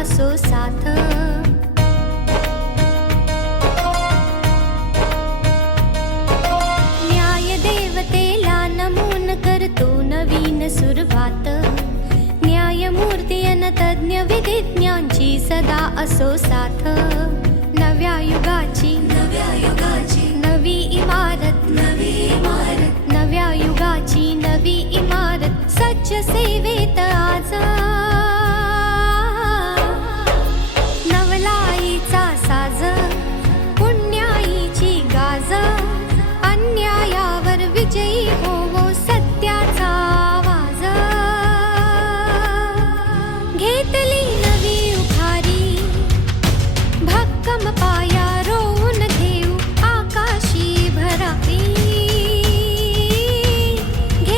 असो साथ न्याय देवतेला नमून करतो नवीन सुरवात न्यायमूर्तीयन तज्ञ विधिज्ञांची सदा असो साथ नव्या युगाची नव्या युगाची नवी इमारत नवी इमारत नव्या युगाची नवी इमारत सच्च सेवे ¿Qué tal?